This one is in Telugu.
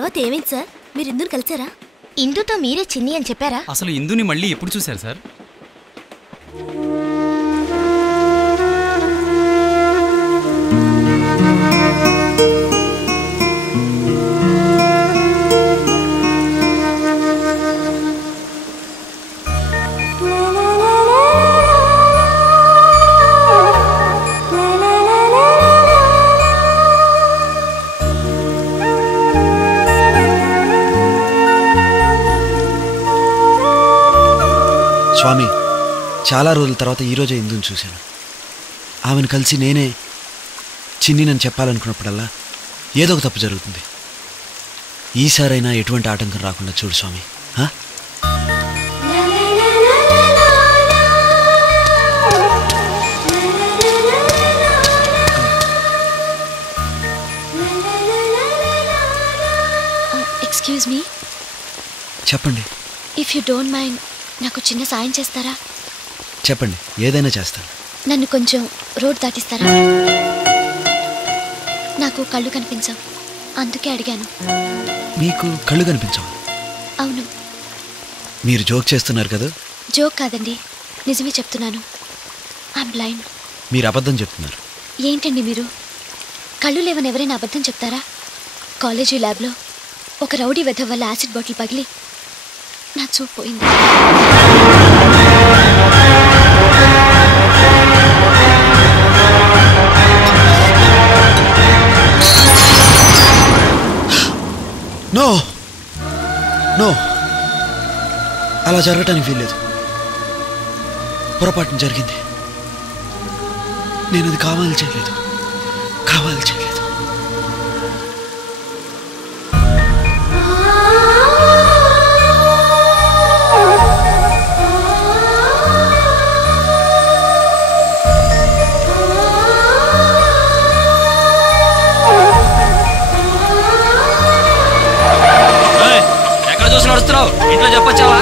తర్వాత ఏమైంది సార్? మీరు ఇందుని కలిసారా? ఇందుతో మీరే చిన్ని అని చెప్పారా? అసలు ఇందుని మళ్ళీ ఎప్పుడు చూశారు సార్? స్వామి, చాలా రోజుల తర్వాత ఈరోజే ఇందుని చూశాను. ఆమెను కలిసి నేనే చిన్ని నన్ను చెప్పాలనుకున్నప్పుడల్లా ఏదో ఒక తప్పు జరుగుతుంది. ఈసారైనా ఎటువంటి ఆటంకం రాకుండా చూడు స్వామి. Excuse me. చెప్పండి. ఇఫ్ యూ డోంట్ మైండ్ నాకు చిన్న సాయం చేస్తారా? చెప్పండి, ఏదైనా చేస్తాను. నన్ను కొంచెం రోడ్ దాటిస్తారా? నాకు కళ్ళు కనిపించవు, అందుకే అడిగాను. మీకు కళ్ళు కనిపించవు? అవును. మీరు జోక్ చేస్తున్నారు కదా? జోక్ కాదండి, నిజమే చెప్తున్నాను. I'm blind. మీరు అబద్ధం చెప్తున్నారు. ఏంటండి మీరు? కళ్ళు లేవని ఎవరైనా అబద్ధం చెప్తారా? కాలేజీ ల్యాబ్లో ఒక రౌడీ వెధవ వల్ల యాసిడ్ బాటిల్ పగిలి నా చూపు పోయింది. నో నో, అలా జరగటానికి వీల్లేదు. పొరపాటున జరిగింది. నేను అది కావాలి చేయలేదు. ఎక్కడ చూసి నడుస్తున్నావు? ఇంట్లో చెప్పొచ్చావా?